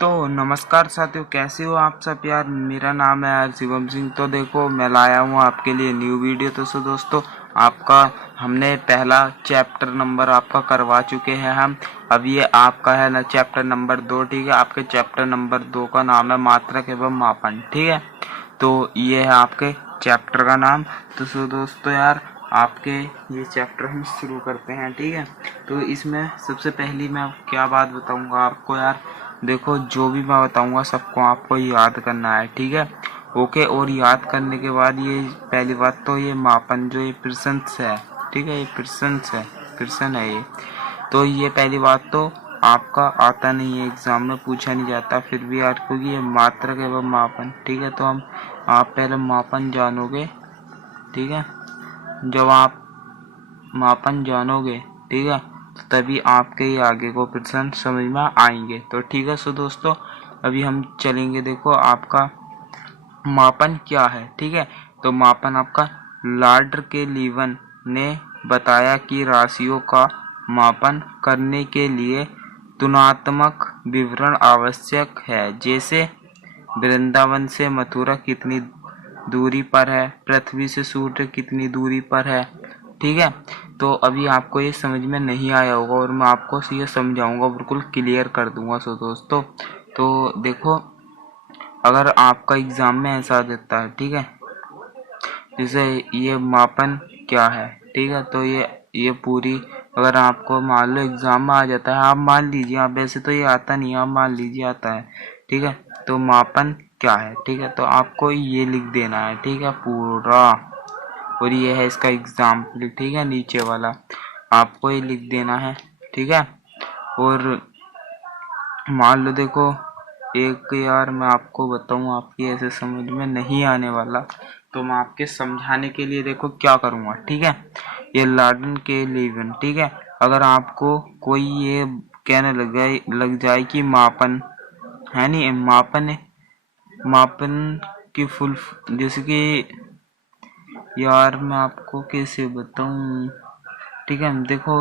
तो नमस्कार साथियों, कैसे हो आप सब यार। मेरा नाम है यार शिवम सिंह। तो देखो मैं लाया हूँ आपके लिए न्यू वीडियो। तो दोस्तों आपका हमने पहला चैप्टर नंबर आपका करवा चुके हैं हम। अब ये आपका है ना चैप्टर नंबर 2, ठीक है। आपके चैप्टर नंबर 2 का नाम है मात्रक एवं मापन, ठीक है। तो ये है आपके चैप्टर का नाम। तो दोस्तों यार आपके ये चैप्टर हम शुरू करते हैं, ठीक है। तो इसमें सबसे पहली मैं क्या बात बताऊंगा आपको यार। देखो जो भी मैं बताऊंगा सबको आपको याद करना है, ठीक है। ओके, और याद करने के बाद ये पहली बात तो ये मापन जो ये प्रशंस है, ठीक है। ये प्रश्न है ये। तो ये पहली बात तो आपका आता नहीं है, एग्जाम में पूछा नहीं जाता फिर भी यार, क्योंकि ये मात्रक एवं मापन, ठीक है। तो आप पहले मापन जानोगे, ठीक है। जब आप मापन जानोगे, ठीक है, तो तभी आपके ही आगे को प्रश्न समझ में आएंगे। तो ठीक है। सो दोस्तों अभी हम चलेंगे। देखो आपका मापन क्या है, ठीक है। तो मापन आपका लॉर्ड के लीवन ने बताया कि राशियों का मापन करने के लिए तुलनात्मक विवरण आवश्यक है, जैसे वृंदावन से मथुरा कितनी दूरी पर है, पृथ्वी से सूर्य कितनी दूरी पर है, ठीक है। तो अभी आपको ये समझ में नहीं आया होगा और मैं आपको ये समझाऊंगा, बिल्कुल क्लियर कर दूंगा। सो दोस्तों तो देखो अगर आपका एग्जाम में ऐसा देता है, ठीक है, जैसे ये मापन क्या है, ठीक है। तो ये पूरी अगर आपको मान लो एग्जाम में आ जाता है, आप मान लीजिए, आप वैसे तो ये आता नहीं, आप मान लीजिए आता है, ठीक है। तो मापन क्या है, ठीक है। तो आपको ये लिख देना है, ठीक है, पूरा। और ये है इसका एग्जाम्पल, ठीक है, नीचे वाला आपको ये लिख देना है, ठीक है। और मान लो देखो एक यार मैं आपको बताऊं, आपकी ऐसे समझ में नहीं आने वाला, तो मैं आपके समझाने के लिए देखो क्या करूंगा, ठीक है। ये लाडन के लेवन, ठीक है। अगर आपको कोई ये कहने लग जाए कि मापन है नहीं, मापन की फुल, जैसे कि यार मैं आपको कैसे बताऊं, ठीक है। देखो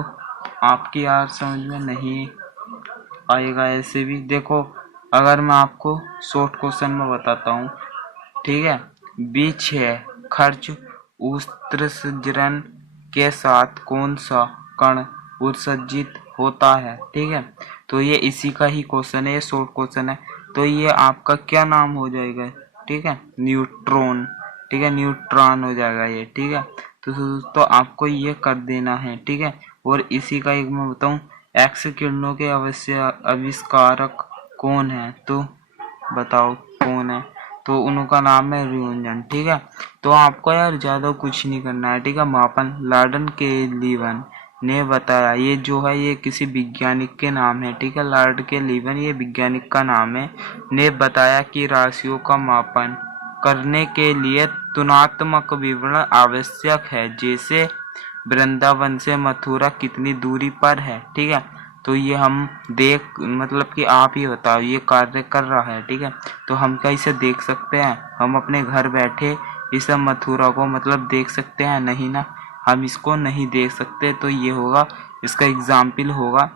आपकी यार समझ में नहीं आएगा ऐसे भी। देखो अगर मैं आपको शॉर्ट क्वेश्चन में बताता हूँ, ठीक है। बीच है खर्च उत्सर्जन के साथ कौन सा कण उत्सर्जित होता है, ठीक है। तो ये इसी का ही क्वेश्चन है, ये शॉर्ट क्वेश्चन है। तो ये आपका क्या नाम हो जाएगा, ठीक है, न्यूट्रॉन, ठीक है, न्यूट्रॉन हो जाएगा ये, ठीक है। तो दोस्तों आपको ये कर देना है, ठीक है। और इसी का एक मैं बताऊं, एक्स किरणों के आविष्कारक कौन है, तो बताओ कौन है। तो उनका नाम है रियोंजन, ठीक है। तो आपको यार ज्यादा कुछ नहीं करना है, ठीक है। मापन लॉर्डन के लीवन ने बताया, ये जो है ये किसी वैज्ञानिक के नाम है, ठीक है। लॉर्ड के लीवन ये वैज्ञानिक का नाम है, ने बताया कि राशियों का मापन करने के लिए तुलनात्मक विवरण आवश्यक है, जैसे वृंदावन से मथुरा कितनी दूरी पर है, ठीक है। तो ये हम देख, मतलब कि आप ही बताओ, ये कार्य कर रहा है, ठीक है। तो हम क्या इसे देख सकते हैं? हम अपने घर बैठे इस मथुरा को मतलब देख सकते हैं? नहीं ना, हम इसको नहीं देख सकते। तो ये होगा इसका एग्जाम्पल होगा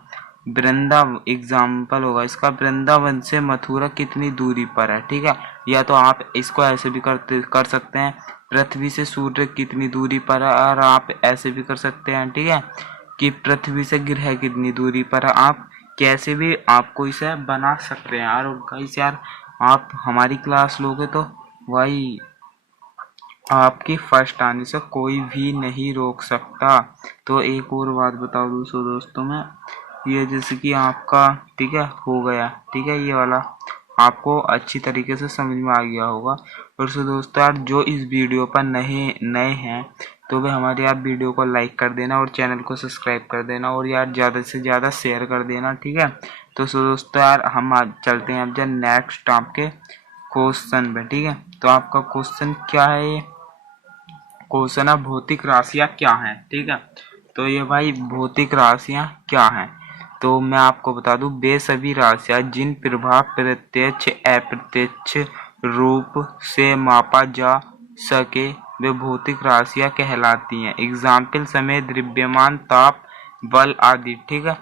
एग्जाम्पल होगा इसका, वृंदावन से मथुरा कितनी दूरी पर है, ठीक है। या तो आप इसको ऐसे भी कर सकते हैं, पृथ्वी से सूर्य कितनी दूरी पर है। और आप ऐसे भी कर सकते हैं, ठीक है, कि पृथ्वी से ग्रह कितनी दूरी पर है। आप कैसे भी आपको इसे बना सकते हैं यार। और गाइस यार आप हमारी क्लास लोगे तो भाई आपकी फर्स्ट आने से कोई भी नहीं रोक सकता। तो एक और बात बता दूं दोस्तों में, ये जैसे कि आपका, ठीक है, हो गया, ठीक है, ये वाला आपको अच्छी तरीके से समझ में आ गया होगा। और दोस्तों यार जो इस वीडियो पर नए हैं तो वे हमारी आप वीडियो को लाइक कर देना और चैनल को सब्सक्राइब कर देना और यार ज़्यादा से ज़्यादा शेयर कर देना, ठीक है। तो दोस्तों यार हम आज चलते हैं अब जब नेक्स्ट आपके क्वेश्चन पे, ठीक है। तो आपका क्वेश्चन क्या है, ये क्वेश्चन है भौतिक राशियाँ क्या हैं, ठीक है। तो ये भाई भौतिक राशियाँ क्या हैं, तो मैं आपको बता दूं, वे सभी राशियाँ जिन प्रभाव प्रत्यक्ष अप्रत्यक्ष रूप से मापा जा सके वे भौतिक राशियाँ कहलाती हैं। एग्जाम्पल समय, द्रव्यमान, ताप, बल आदि, ठीक है।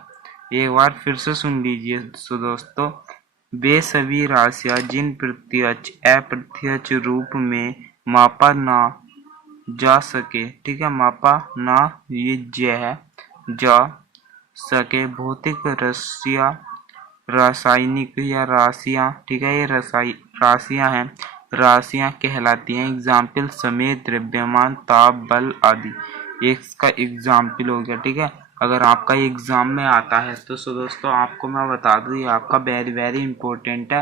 एक बार फिर से सुन लीजिए दोस्तों, वे सभी राशियां जिन प्रत्यक्ष अप्रत्यक्ष रूप में मापा ना जा सके, ठीक है, मापा ना ये ज है जा सके, भौतिक राशियां, रासायनिक या राशियां, ठीक है, ये राशियां हैं, राशियां कहलाती हैं। एग्जाम्पल समय, द्रव्यमान, ताप, बल आदि। ये इसका एग्जाम्पल हो गया, ठीक है। अगर आपका एग्जाम में आता है तो सो दोस्तों आपको मैं बता दूं ये आपका वेरी वेरी इंपॉर्टेंट है,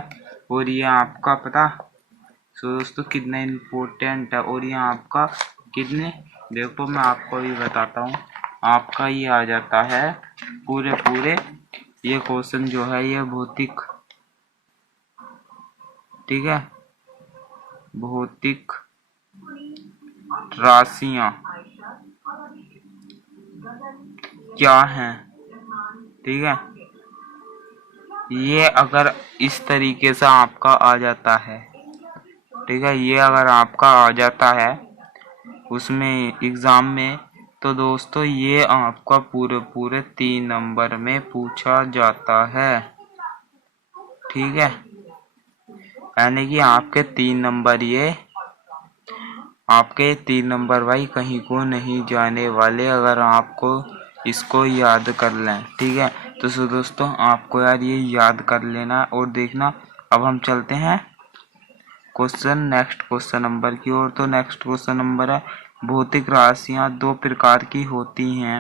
और ये आपका पता सो दोस्तों कितना इम्पोर्टेंट है, और ये आपका कितने, देखो मैं आपको भी बताता हूँ, आपका ये आ जाता है पूरे पूरे, ये क्वेश्चन जो है ये भौतिक, ठीक है, भौतिक राशियां क्या हैं, ठीक है। ये अगर इस तरीके से आपका आ जाता है, ठीक है, ये अगर आपका आ जाता है उसमें एग्जाम में, तो दोस्तों ये आपका पूरे पूरे 3 नंबर में पूछा जाता है, ठीक है। यानी कि आपके 3 नंबर, ये आपके 3 नंबर भाई कहीं को नहीं जाने वाले अगर आपको इसको याद कर लें, ठीक है। तो सो दोस्तों आपको यार ये याद कर लेना और देखना। अब हम चलते हैं नेक्स्ट क्वेश्चन नंबर की ओर। तो नेक्स्ट क्वेश्चन नंबर है, भौतिक राशियां 2 प्रकार की होती हैं।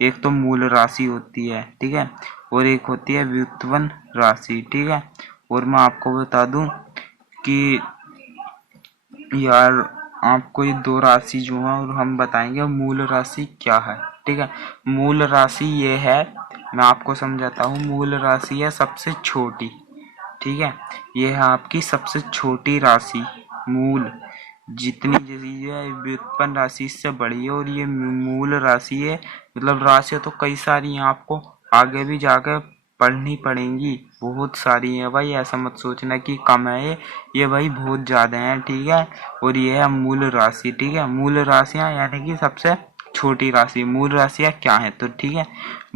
एक तो मूल राशि होती है, ठीक है, और एक होती है व्युत्पन्न राशि, ठीक है। और मैं आपको बता दूं कि यार आपको ये 2 राशि जो है और हम बताएंगे मूल राशि क्या है, ठीक है। मूल राशि ये है, मैं आपको समझाता हूँ, मूल राशि है सबसे छोटी, ठीक है, ये है आपकी सबसे छोटी राशि मूल, जितनी जैसे व्युत्पन्न राशि इससे बड़ी है, और ये मूल राशि है, मतलब राशियां तो कई सारी हैं, आपको आगे भी जाकर पढ़नी पड़ेंगी, बहुत सारी है भाई, ऐसा मत सोचना कि कम है, ये भाई बहुत ज्यादा है, ठीक है। और ये है मूल राशि, ठीक है, मूल राशियां यानी कि सबसे छोटी राशि। मूल राशियां क्या है, तो ठीक है,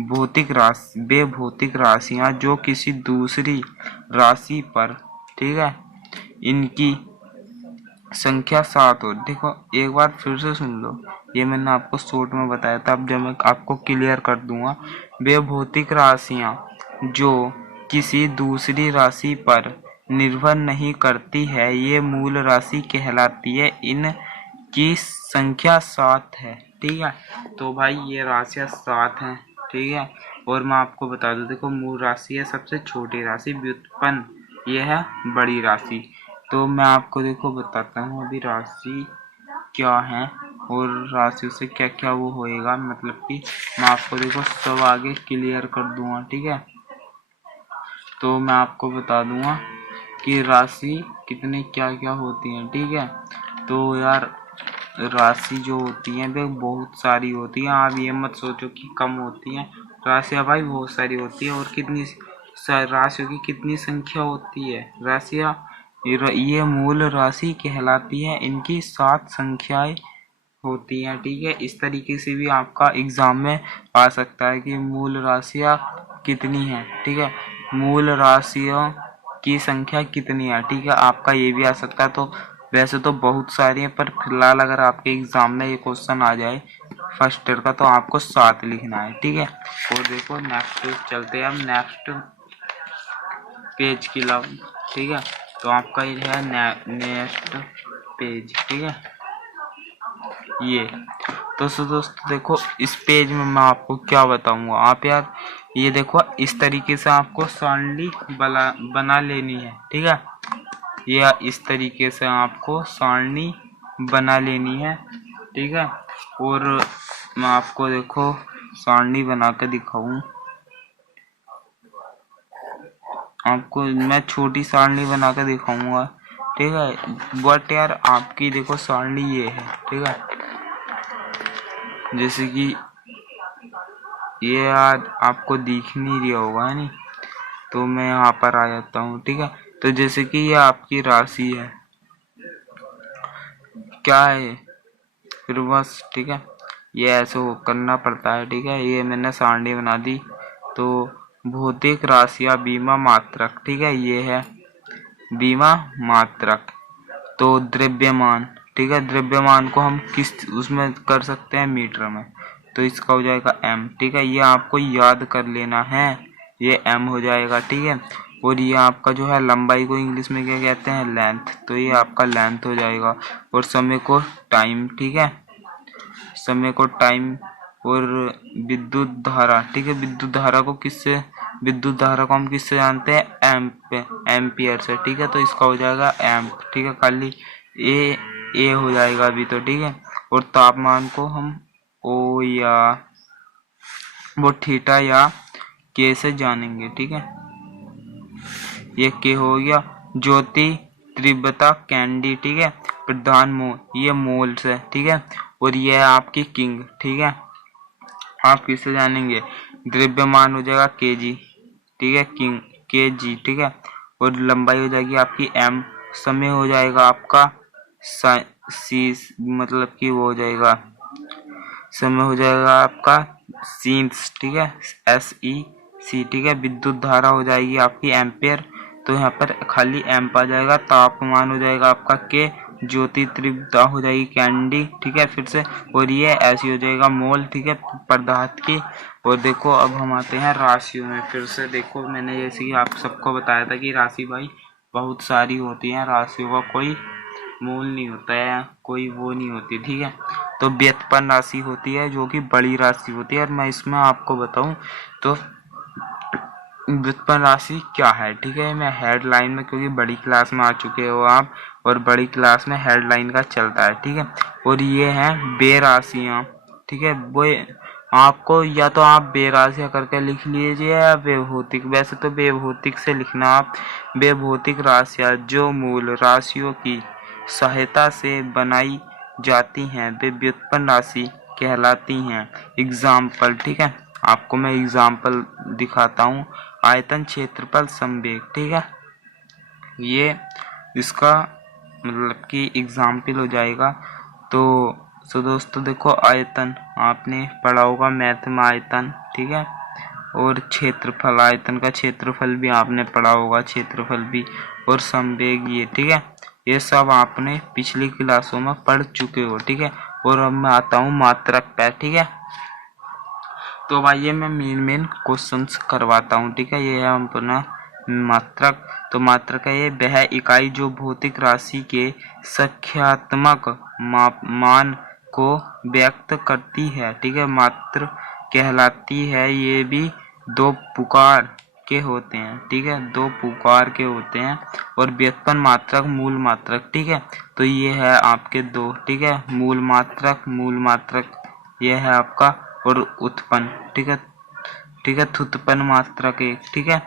भौतिक राशि, वे भौतिक राशियां जो किसी दूसरी राशि पर, ठीक है, इनकी संख्या 7 हो। देखो एक बार फिर से सुन लो, ये मैंने आपको शॉर्ट में बताया था, अब जब मैं आपको क्लियर कर दूंगा। वे भौतिक राशियां जो किसी दूसरी राशि पर निर्भर नहीं करती है ये मूल राशि कहलाती है, इनकी संख्या 7 है, ठीक है। तो भाई ये राशियां 7 हैं, ठीक है। और मैं आपको बता दूं, देखो मूल राशि है सबसे छोटी राशि, व्युत्पन्न ये है बड़ी राशि। तो मैं आपको देखो बताता हूँ अभी राशि क्या है और राशियों से क्या क्या वो होएगा, मतलब कि मैं आपको देखो सब आगे क्लियर कर दूंगा, ठीक है। तो मैं आपको बता दूंगा कि राशि कितने क्या क्या होती हैं, ठीक है। तो यार राशि जो होती हैं वे बहुत सारी होती हैं, आप ये मत सोचो कि कम होती हैं, राशियाँ भाई बहुत सारी होती है। और कितनी राशियों की कितनी संख्या होती है, राशियाँ ये मूल राशि कहलाती है, इनकी 7 संख्याएं होती हैं, ठीक है। इस तरीके से भी आपका एग्जाम में आ सकता है कि मूल राशियां कितनी हैं, ठीक है, मूल राशियों की संख्या कितनी है, ठीक है, आपका ये भी आ सकता है। तो वैसे तो बहुत सारी हैं, पर फिलहाल अगर आपके एग्जाम में ये क्वेश्चन आ जाए फर्स्ट ईयर का तो आपको 7 लिखना है, ठीक है। और देखो नेक्स्ट चलते हैं हम नेक्स्ट पेज की लव, ठीक है। तो आपका ये है नेक्स्ट पेज, ठीक है, ये। तो दोस्तों देखो इस पेज में मैं आपको क्या बताऊंगा, आप यार ये देखो इस तरीके से आपको सारणी बना लेनी है, ठीक है। ये इस तरीके से आपको सारणी बना लेनी है, ठीक है। और मैं आपको देखो सारणी बना के दिखाऊं, आपको मैं छोटी सारणी बना के दिखाऊंगा, ठीक है। बट यार आपकी देखो सारणी ये है, ठीक है, जैसे कि ये यार आपको दिख नहीं रहा होगा नहीं, तो मैं यहाँ पर आ जाता हूँ, ठीक है। तो जैसे कि ये आपकी राशि है, क्या है, फिर बस, ठीक है, ये ऐसे करना पड़ता है, ठीक है। ये मैंने सारणी बना दी, तो भौतिक राशि या बीमा मात्रक, ठीक है, ये है बीमा मात्रक। तो द्रव्यमान, ठीक है, द्रव्यमान को हम किस उसमें कर सकते हैं, मीटर में, तो इसका हो जाएगा m, ठीक है, ये आपको याद कर लेना है, ये m हो जाएगा, ठीक है। और ये आपका जो है लंबाई को इंग्लिश में क्या कहते हैं, लेंथ, तो ये आपका लेंथ हो जाएगा। और समय को टाइम, ठीक है, समय को टाइम। और विद्युत धारा, ठीक है, विद्युत धारा को हम किससे जानते हैं, एम्पियर से, ठीक है, तो इसका हो जाएगा एम्प, ठीक है, खाली ए हो जाएगा अभी तो, ठीक है। और तापमान को हम ओ या वो थीटा या के से जानेंगे, ठीक है, ये के हो गया। ज्योति तीव्रता कैंडी, ठीक है, प्रधान मोल, ये मोल्स है, ठीक है। और ये है आपकी किंग, ठीक है, आप किससे जानेंगे, द्रव्यमान हो जाएगा केजी, ठीक है, किंग केजी, ठीक है। और लंबाई हो जाएगी आपकी एम, समय हो जाएगा आपका सी, मतलब कि वो हो जाएगा, समय हो जाएगा आपका सीन्स, ठीक है, SEC, ठीक है। विद्युत धारा हो जाएगी आपकी एम्पियर, तो यहाँ पर खाली एम्प आ जाएगा। तापमान हो जाएगा आपका के, ज्योति तीव्रता हो जाएगी कैंडी, ठीक है, फिर से, और ये ऐसी हो जाएगा मोल, ठीक है, पदार्थ की। और देखो अब हम आते हैं राशियों में, फिर से देखो मैंने जैसे कि आप सबको बताया था कि राशि भाई बहुत सारी होती हैं, राशियों का कोई मूल नहीं होता है, कोई वो नहीं होती, ठीक है। तो व्युत्पन्न राशि होती है जो कि बड़ी राशि होती है। और मैं इसमें आपको बताऊं तो व्युत्पन्न राशि क्या है, ठीक है, मैं हेडलाइन में, क्योंकि बड़ी क्लास में आ चुके हो आप, और बड़ी क्लास में हेडलाइन का चलता है, ठीक है। और ये हैं बेराशियां, ठीक है, वो आपको या तो आप बेराशियां करके लिख लीजिए या बेभौतिक, वैसे तो बेभौतिक से लिखना आप। बेभौतिक राशियां जो मूल राशियों की सहायता से बनाई जाती हैं वे व्युत्पन्न राशि कहलाती हैं। एग्जाम्पल, ठीक है, आपको मैं एग्जाम्पल दिखाता हूँ। आयतन, क्षेत्रफल, संवेग, ठीक है, ये इसका मतलब कि एग्जाम्पल हो जाएगा। तो दोस्तों देखो, आयतन आपने पढ़ा होगा मैथ में, आयतन, ठीक है। और क्षेत्रफल, आयतन का क्षेत्रफल भी आपने पढ़ा होगा, क्षेत्रफल भी। और संवेग, ये, ठीक है, ये सब आपने पिछली क्लासों में पढ़ चुके हो, ठीक है। और अब मैं आता हूँ मात्रक पे, ठीक है। तो भाई मैं मेन क्वेश्चंस करवाता हूँ, ठीक है। ये है अपना मात्रक। तो मात्रक है ये वह इकाई जो भौतिक राशि के संख्यात्मक मान को व्यक्त करती है, ठीक है, मात्र कहलाती है। ये भी दो प्रकार के होते हैं, ठीक है, दो प्रकार के होते हैं। और व्युत्पन्न मात्रक, मूल मात्रक, ठीक है। तो ये है आपके दो, ठीक है, मूल मात्रक ये है आपका, और उत्पन्न, ठीक है, ठीक है, व्युत्पन्न मात्रक एक, ठीक है।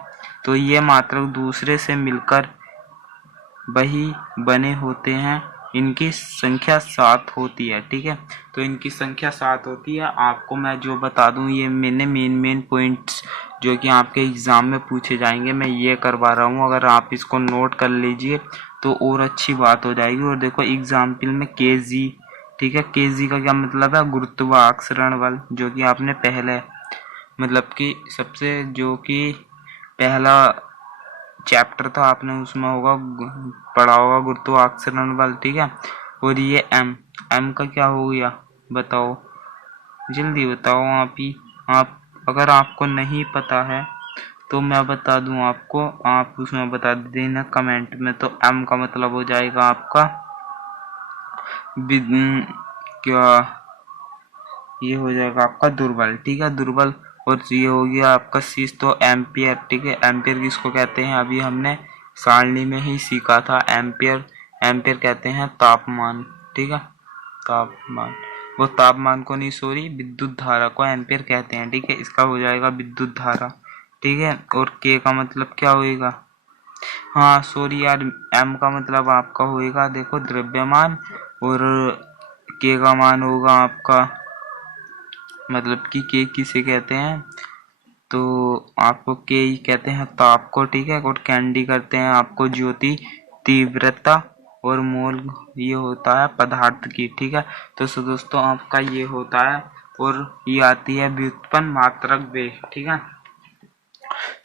तो ये मात्रक दूसरे से मिलकर वही बने होते हैं। इनकी संख्या 7 होती है, ठीक है। तो इनकी संख्या 7 होती है। आपको मैं जो बता दूं, ये मैंने मेन पॉइंट्स जो कि आपके एग्जाम में पूछे जाएंगे मैं ये करवा रहा हूँ। अगर आप इसको नोट कर लीजिए तो और अच्छी बात हो जाएगी। और देखो एग्जाम्पल में केजी, ठीक है, केजी का क्या मतलब है, गुरुत्वाकर्षण बल, जो कि आपने पहले मतलब कि सबसे जो कि पहला चैप्टर था आपने उसमें होगा पढ़ा होगा, गुरुत्वाकर्षण बल, ठीक है। और ये एम का क्या हो गया, बताओ, जल्दी बताओ आप ही। आप अगर आपको नहीं पता है तो मैं बता दूं आपको, आप उसमें बता देना कमेंट में। तो एम का मतलब हो जाएगा आपका क्या, ये हो जाएगा आपका दुर्बल, ठीक है, दुर्बल। और ये हो गया आपका शीश, तो एम्पियर, ठीक है। एम्पियर किसको कहते हैं, अभी हमने सारणी में ही सीखा था। एम्पियर कहते हैं तापमान, ठीक है, तापमान। वो तापमान को नहीं, सॉरी, विद्युत धारा को एम्पियर कहते हैं, ठीक है। इसका हो जाएगा विद्युत धारा, ठीक है। और के का मतलब क्या होएगा, हाँ सॉरी यार, एम का मतलब आपका होएगा, देखो, द्रव्यमान। और के का मान होगा आपका, मतलब कि के किसे कहते हैं, तो आपको के ही कहते हैं ताप को, ठीक है। और कैंडी करते हैं आपको ज्योति तीव्रता, और मोल ये होता है पदार्थ की, ठीक है। तो दोस्तों आपका ये होता है। और ये आती है व्युत्पन्न मात्रक वेग, ठीक है।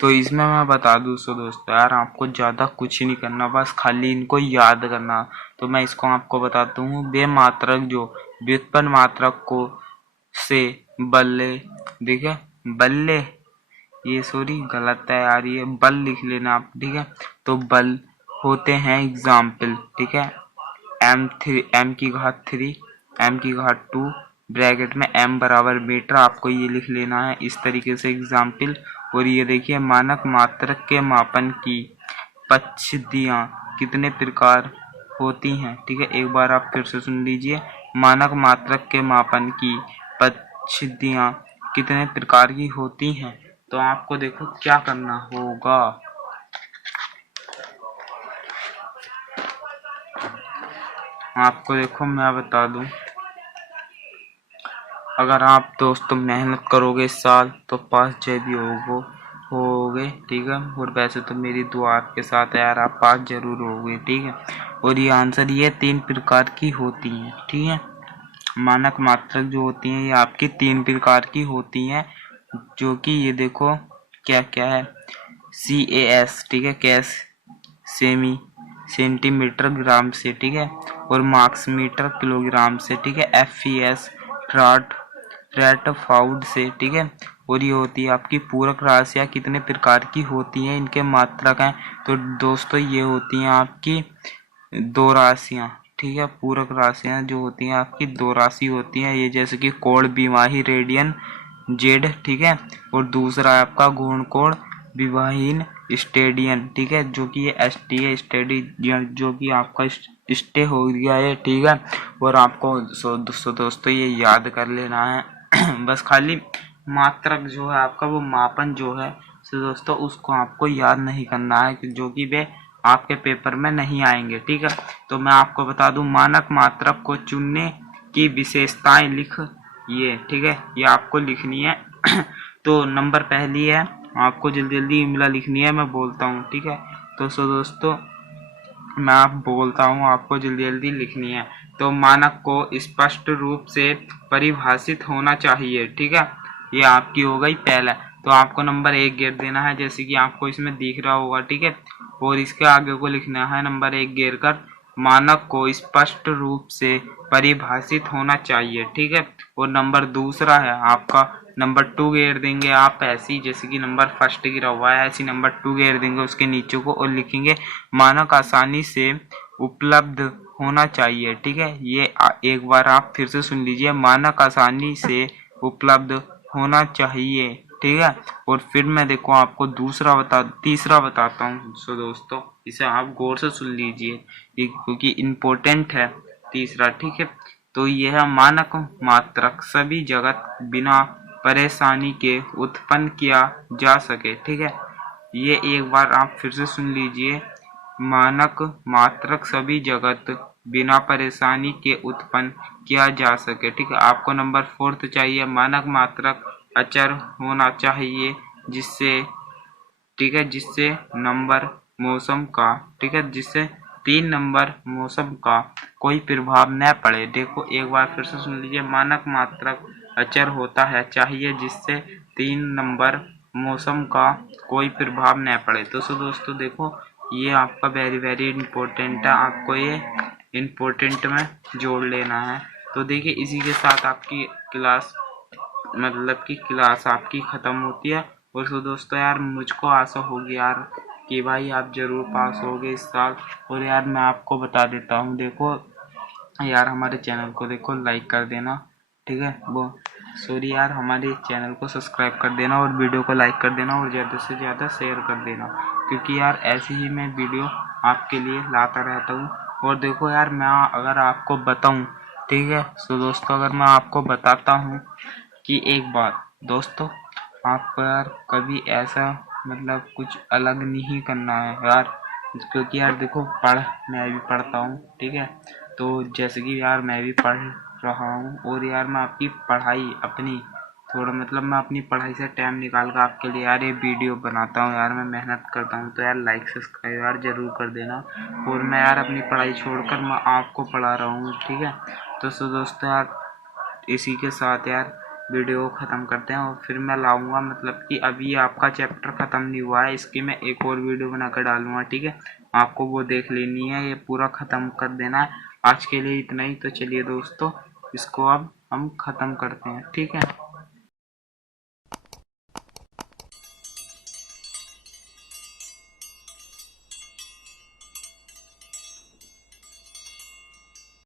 तो इसमें मैं बता दूँ सो दोस्तों यार, आपको ज़्यादा कुछ नहीं करना, बस खाली इनको याद करना। तो मैं इसको आपको बताता हूँ। बेमात्रक जो व्युत्पन्न मात्रक को से बल्ले, देखिए बल्ले, ये सॉरी गलत है यार, ये बल लिख लेना आप, ठीक है। तो बल होते हैं एग्जाम्पल, ठीक है। m की घात 3, m की घात 2, ब्रैकेट में m बराबर मीटर, आपको ये लिख लेना है इस तरीके से एग्जाम्पल। और ये देखिए मानक मात्रक के मापन की पद्धतियाँ कितने प्रकार होती हैं, ठीक है। एक बार आप फिर से सुन लीजिए। मानक मात्रक के मापन की पद्धतियाँ कितने प्रकार की होती हैं। तो आपको देखो क्या करना होगा। आपको देखो मैं बता दूं, अगर आप दोस्तों मेहनत करोगे इस साल तो पास जय भी होगे, ठीक है। और वैसे तो मेरी दुआ आपके साथ है यार, आप पास जरूर होगे, ठीक है। और ये आंसर ये 3 प्रकार की होती हैं, ठीक है। मानक मात्रक जो होती हैं ये आपकी 3 प्रकार की होती हैं, जो कि ये देखो क्या क्या है। CAS, ठीक है, कैस सेमी सेंटीमीटर ग्राम से, ठीक है। और मार्क्स मीटर किलोग्राम से, ठीक है। FES फ्रैट फाउड से, ठीक है। और ये होती है आपकी पूरक राशियाँ कितने प्रकार की होती हैं, इनके मात्रक हैं। तो दोस्तों ये होती हैं आपकी 2 राशियाँ, ठीक है। पूरक राशियाँ जो होती हैं आपकी 2 राशि होती हैं, ये जैसे कि कोण विमाही रेडियन जेड, ठीक है। और दूसरा है आपका गुण कोण विवाहीन स्टेडियन, ठीक है, जो कि ये ST है, स्टेडी, जो कि आपका स्टे हो गया है, ठीक है। और आपको दोस्तों ये याद कर लेना है बस खाली मात्रक जो है आपका, वो मापन जो है तो दोस्तों उसको आपको याद नहीं करना है, जो कि वे आपके पेपर में नहीं आएंगे, ठीक है। तो मैं आपको बता दूं, मानक मात्रक को चुनने की विशेषताएं लिख ये, ठीक है, ये आपको लिखनी है तो नंबर पहली है, आपको जल्दी जल्दी इमला लिखनी है, मैं बोलता हूँ, ठीक है। तो दोस्तों मैं आप बोलता हूँ, आपको जल्दी जल्दी लिखनी है। तो मानक को स्पष्ट रूप से परिभाषित होना चाहिए, ठीक है। ये आपकी हो गई पहला। तो आपको नंबर 1 गेर देना है, जैसे कि आपको इसमें दिख रहा होगा, ठीक है। और इसके आगे को लिखना है नंबर 1 गेर कर, मानक को स्पष्ट रूप से परिभाषित होना चाहिए, ठीक है। और नंबर दूसरा है आपका, नंबर 2 गेर देंगे आप, ऐसी जैसे कि नंबर फर्स्ट गिरा हुआ है ऐसी नंबर 2 गेर देंगे उसके नीचे को, और लिखेंगे मानक आसानी से उपलब्ध होना चाहिए, ठीक है। ये एक बार आप फिर से सुन लीजिए, मानक आसानी से उपलब्ध होना चाहिए, ठीक है। और फिर मैं देखो आपको तीसरा बताता हूँ। सो दोस्तों इसे आप गौर से सुन लीजिए, क्योंकि इम्पोर्टेंट है तीसरा, ठीक है। तो यह मानक मात्रक सभी जगत बिना परेशानी के उत्पन्न किया जा सके, ठीक है। ये एक बार आप फिर से सुन लीजिए, मानक मात्रक सभी जगत बिना परेशानी के उत्पन्न किया जा सके, ठीक है। आपको नंबर 4 चाहिए, मानक मात्रक अचर होना चाहिए, जिससे, ठीक है, जिससे नंबर मौसम का, ठीक है, जिससे 3 नंबर मौसम का कोई प्रभाव न पड़े। देखो एक बार फिर से सुन लीजिए, मानक मात्रक अचर होता है चाहिए, जिससे 3 नंबर मौसम का कोई प्रभाव न पड़े। तो दोस्तों देखो ये आपका वेरी वेरी इंपॉर्टेंट है, आपको ये इम्पोर्टेंट में जोड़ लेना है। तो देखिए इसी के साथ आपकी क्लास, मतलब कि क्लास आपकी ख़त्म होती है। और तो दोस्तों यार मुझको आशा होगी यार कि भाई आप ज़रूर पास होगे इस साल। और यार मैं आपको बता देता हूँ, देखो यार हमारे चैनल को देखो लाइक कर देना, ठीक है। वो सॉरी यार, हमारे चैनल को सब्सक्राइब कर देना और वीडियो को लाइक कर देना और ज़्यादा से ज़्यादा शेयर कर देना, क्योंकि यार ऐसे ही मैं वीडियो आपके लिए लाता रहता हूँ। और देखो यार मैं अगर आपको बताऊँ, ठीक है, तो दोस्तों अगर मैं आपको बताता हूँ कि एक बात दोस्तों, आपको यार कभी ऐसा मतलब कुछ अलग नहीं करना है यार, क्योंकि यार देखो मैं भी पढ़ता हूँ, ठीक है। तो जैसे कि यार मैं भी पढ़ रहा हूँ, और यार मैं आपकी पढ़ाई अपनी थोड़ा मतलब मैं अपनी पढ़ाई से टाइम निकाल कर आपके लिए यार ये वीडियो बनाता हूँ, यार मैं मेहनत करता हूँ। तो यार लाइक सब्सक्राइब यार ज़रूर कर देना। और मैं यार अपनी पढ़ाई छोड़कर मैं आपको पढ़ा रहा हूँ, ठीक है। तो दोस्तों यार इसी के साथ यार वीडियो ख़त्म करते हैं और फिर मैं लाऊंगा, मतलब कि अभी आपका चैप्टर ख़त्म नहीं हुआ है, इसकी मैं एक और वीडियो बनाकर डालूंगा। ठीक है, आपको वो देख लेनी है, ये पूरा ख़त्म कर देना है। आज के लिए इतना ही। तो चलिए दोस्तों, इसको अब हम ख़त्म करते हैं। ठीक है।